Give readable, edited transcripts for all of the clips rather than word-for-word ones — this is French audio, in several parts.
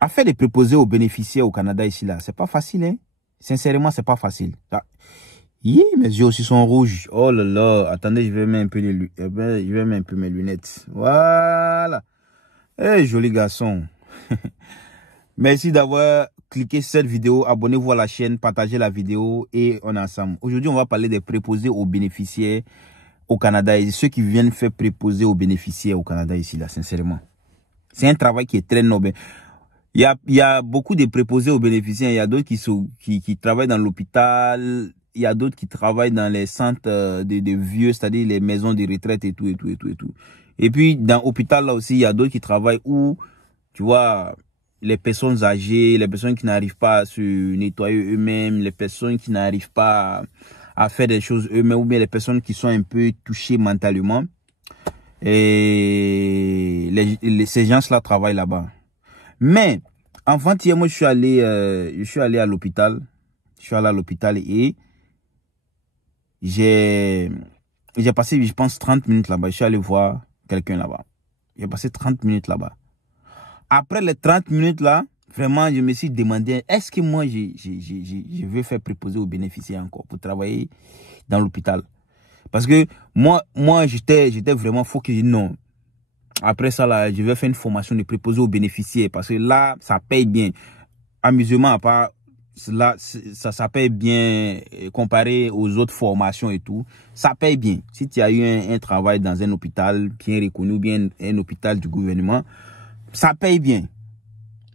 à faire des préposés aux bénéficiaires au Canada ici, là, c'est pas facile, hein. Sincèrement, c'est pas facile. Ah. Hi, mes yeux aussi sont rouges. Oh là là, attendez, je vais mettre un peu je vais mettre un peu mes lunettes. Voilà. Eh, joli garçon. Merci d'avoir cliqué sur cette vidéo. Abonnez-vous à la chaîne, partagez la vidéo et on est ensemble. Aujourd'hui, on va parler des préposés aux bénéficiaires au Canada et ceux qui viennent faire préposer aux bénéficiaires au Canada ici, là, sincèrement. C'est un travail qui est très noble. Il y a beaucoup de préposés aux bénéficiaires. Il y a d'autres qui travaillent dans l'hôpital. Il y a d'autres qui travaillent dans les centres de vieux, c'est-à-dire les maisons de retraite et tout, et tout, et tout, et tout. Et puis, dans l'hôpital, là aussi, il y a d'autres qui travaillent où, tu vois, les personnes âgées, les personnes qui n'arrivent pas à se nettoyer eux-mêmes, les personnes qui n'arrivent pas à faire des choses eux-mêmes, ou bien les personnes qui sont un peu touchées mentalement. Et ces gens-là travaillent là-bas. Mais, avant-hier, moi, je suis allé à l'hôpital. Je suis allé à l'hôpital et j'ai passé, je pense, 30 minutes là-bas. Je suis allé voir quelqu'un là-bas. J'ai passé 30 minutes là-bas. Après les 30 minutes là, vraiment, je me suis demandé, est-ce que moi, je veux faire préposer aux bénéficiaires encore pour travailler dans l'hôpital? Parce que moi j'étais vraiment focus. Non. Après ça, là, je vais faire une formation de préposé aux bénéficiaires parce que là, ça paye bien. Amusement à part, là, ça paye bien comparé aux autres formations et tout. Ça paye bien. Si tu as eu un travail dans un hôpital bien reconnu, ou bien un hôpital du gouvernement, ça paye bien.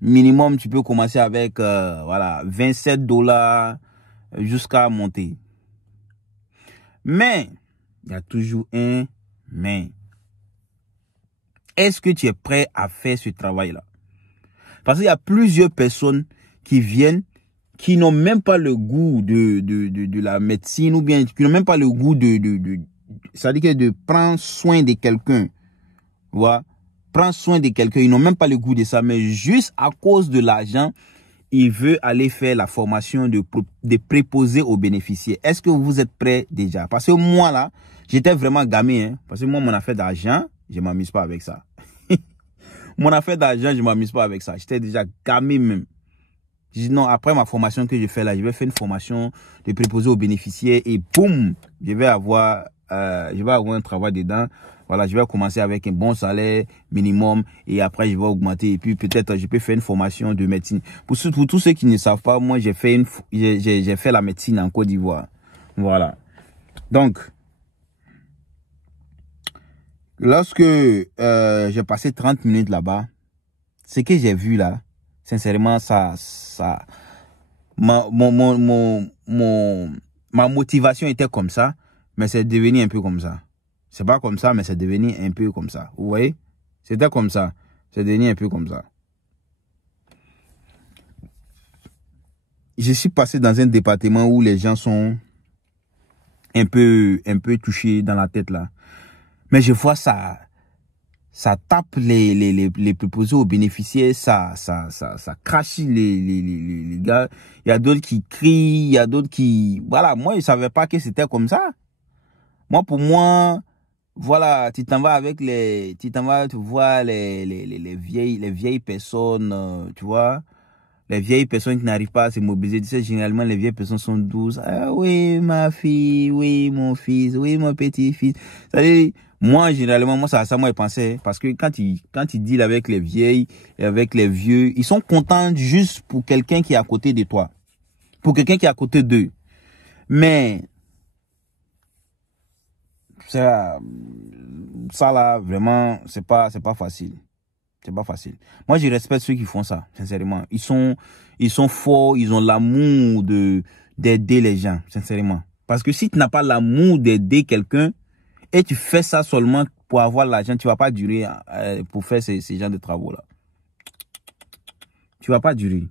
Minimum, tu peux commencer avec voilà, 27 $ jusqu'à monter. Mais, il y a toujours un mais. Est-ce que tu es prêt à faire ce travail-là? Parce qu'il y a plusieurs personnes qui viennent, qui n'ont même pas le goût de la médecine, ou bien qui n'ont même pas le goût c'est-à-dire de prendre soin de quelqu'un. Voilà. Prendre soin de quelqu'un, ils n'ont même pas le goût de ça, mais juste à cause de l'argent, ils veulent aller faire la formation de préposer aux bénéficiaires. Est-ce que vous êtes prêts déjà? Parce que moi, là, j'étais vraiment gamin, hein, parce que moi, mon affaire d'argent, je ne m'amuse pas avec ça. Mon affaire d'argent, je ne m'amuse pas avec ça. J'étais déjà gamin même. Je dis non, après ma formation que je fais là, je vais faire une formation de préposer aux bénéficiaires et boum, je vais avoir un travail dedans. Voilà, je vais commencer avec un bon salaire minimum et après je vais augmenter et puis peut-être je peux faire une formation de médecine. Pour tous ceux qui ne savent pas, moi j'ai fait la médecine en Côte d'Ivoire. Voilà. Donc, lorsque j'ai passé 30 minutes là-bas, ce que j'ai vu là, sincèrement, ma motivation était comme ça, mais c'est devenu un peu comme ça. C'est pas comme ça, mais c'est devenu un peu comme ça. Vous voyez? C'était comme ça. C'est devenu un peu comme ça. Je suis passé dans un département où les gens sont un peu touchés dans la tête là. Mais je vois ça tape les préposés aux bénéficiaires, ça crache les gars. Il y a d'autres qui crient, il y a d'autres qui... Voilà, moi, je savais pas que c'était comme ça. Moi, pour moi, voilà, tu t'en vas tu vois les vieilles personnes, tu vois. Les vieilles personnes qui n'arrivent pas à se mobiliser, tu sais, généralement, les vieilles personnes sont douces. Ah oui, ma fille, oui, mon fils, oui, mon petit-fils. C'est-à-dire, moi, généralement, moi, ça moi, je pensais, parce que quand ils dealent avec les vieilles, et avec les vieux, ils sont contents juste pour quelqu'un qui est à côté de toi. Pour quelqu'un qui est à côté d'eux. Mais, ça là, vraiment, c'est pas facile. C'est pas facile. Moi, je respecte ceux qui font ça, sincèrement. Ils sont forts, ils ont l'amour d'aider les gens, sincèrement. Parce que si tu n'as pas l'amour d'aider quelqu'un et tu fais ça seulement pour avoir l'argent, tu vas pas durer pour faire ces genres de travaux-là. Tu vas pas durer.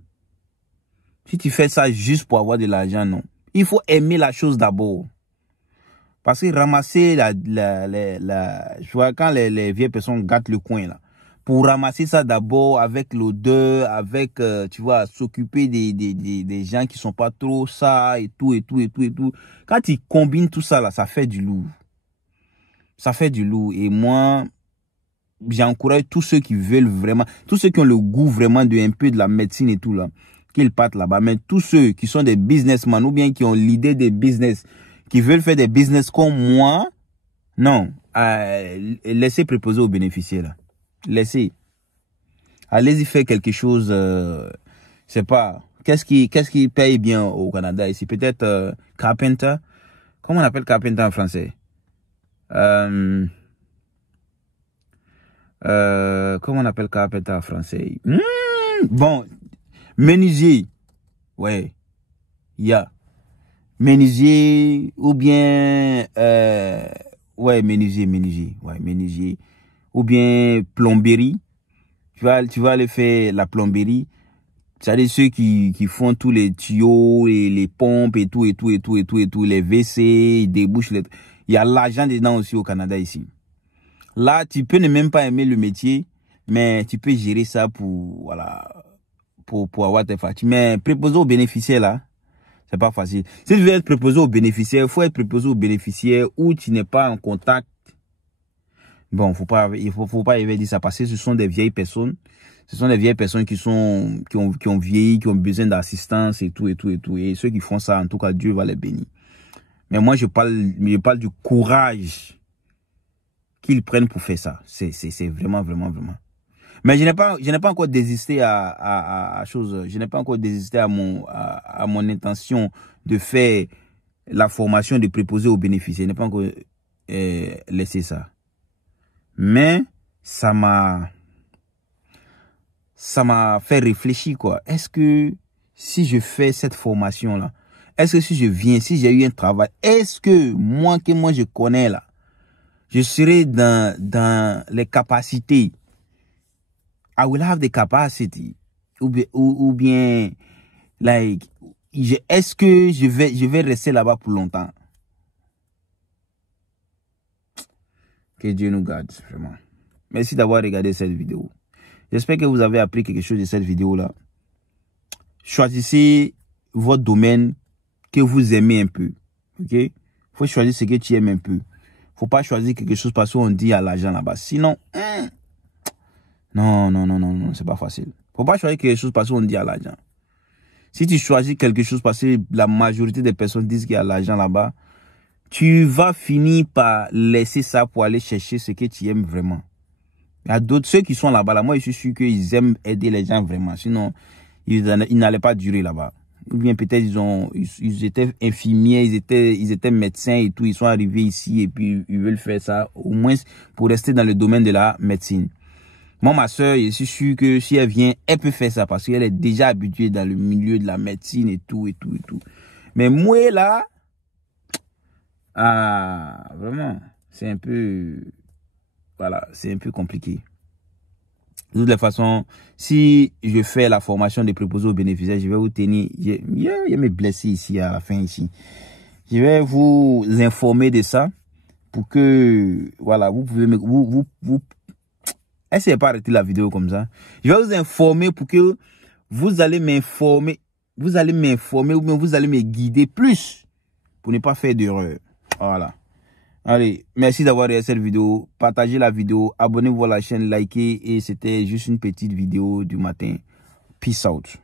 Si tu fais ça juste pour avoir de l'argent, non. Il faut aimer la chose d'abord. Parce que ramasser je vois quand les vieilles personnes gâtent le coin là. Pour ramasser ça d'abord avec l'odeur, avec, tu vois, s'occuper des gens qui sont pas trop ça et tout. Quand tu combines tout ça là, ça fait du lourd. Ça fait du lourd. Et moi, j'encourage tous ceux qui veulent vraiment, tous ceux qui ont le goût vraiment de un peu de la médecine et tout là, qu'ils partent là-bas. Mais tous ceux qui sont des businessmen ou bien qui ont l'idée des business, qui veulent faire des business comme moi, non, laissez préposer aux bénéficiaires là. Laissez. Allez-y faire quelque chose, c'est pas, qu'est-ce qui paye bien au Canada ici? Peut-être carpenter. Comment on appelle carpenter en français? Comment on appelle carpenter en français? Bon, menuisier. Ouais. Il y a. Menuisier ou bien ouais, menuisier. Ouais, menuisier. Ou bien plomberie. Tu vas aller faire la plomberie. C'est-à-dire ceux qui font tous les tuyaux et les pompes et tout, les WC, ils débouchent les... Il y a l'argent dedans aussi au Canada ici. Là, tu peux ne même pas aimer le métier, mais tu peux gérer ça pour, voilà, pour avoir tes factures. Mais préposer aux bénéficiaires, là, c'est pas facile. Si tu veux être préposé aux bénéficiaires, il faut être préposé aux bénéficiaires où tu n'es pas en contact. Bon, faut pas dire ça parce que ce sont des vieilles personnes. Ce sont des vieilles personnes qui ont vieilli, qui ont besoin d'assistance et tout. Et ceux qui font ça, en tout cas, Dieu va les bénir. Mais moi, je parle du courage qu'ils prennent pour faire ça. C'est vraiment. Mais je n'ai pas encore désisté à chose. Je n'ai pas encore désisté à mon intention de faire la formation de préposés aux bénéficiaires. Je n'ai pas encore laissé ça. Mais ça m'a fait réfléchir, quoi. Est-ce que si je fais cette formation-là, est-ce que si je viens, si j'ai eu un travail, est-ce que moi je connais là, je serai dans les capacités, I will have the capacity, ou bien like, est-ce que je vais rester là-bas pour longtemps? Que Dieu nous garde, vraiment. Merci d'avoir regardé cette vidéo. J'espère que vous avez appris quelque chose de cette vidéo-là. Choisissez votre domaine que vous aimez un peu. Ok? Faut choisir ce que tu aimes un peu. Faut pas choisir quelque chose parce qu'on dit à l'argent là-bas. Sinon, non, c'est pas facile. Faut pas choisir quelque chose parce qu'on dit à l'argent. Si tu choisis quelque chose parce que la majorité des personnes disent qu'il y a l'argent là-bas, tu vas finir par laisser ça pour aller chercher ce que tu aimes vraiment. Il y a d'autres, ceux qui sont là-bas, là, moi je suis sûr qu'ils aiment aider les gens vraiment. Sinon, ils n'allaient pas durer là-bas. Ou bien peut-être ils étaient infirmiers, ils étaient médecins et tout. Ils sont arrivés ici et puis ils veulent faire ça au moins pour rester dans le domaine de la médecine. Moi, ma soeur, je suis sûr que si elle vient, elle peut faire ça parce qu'elle est déjà habituée dans le milieu de la médecine et tout. Mais moi là, vraiment, c'est un peu... Voilà, c'est un peu compliqué. De toutes les façons, si je fais la formation des préposés aux bénéficiaires, je vais vous tenir... Il y a mes blessés ici, à la fin ici. Je vais vous informer de ça pour que... Voilà, vous pouvez... Essayez pas d'arrêter la vidéo comme ça. Je vais vous informer pour que vous allez m'informer. Vous allez m'informer ou bien vous allez me guider plus pour ne pas faire d'erreur. Voilà. Allez, merci d'avoir regardé cette vidéo. Partagez la vidéo, abonnez-vous à la chaîne, likez. Et c'était juste une petite vidéo du matin. Peace out.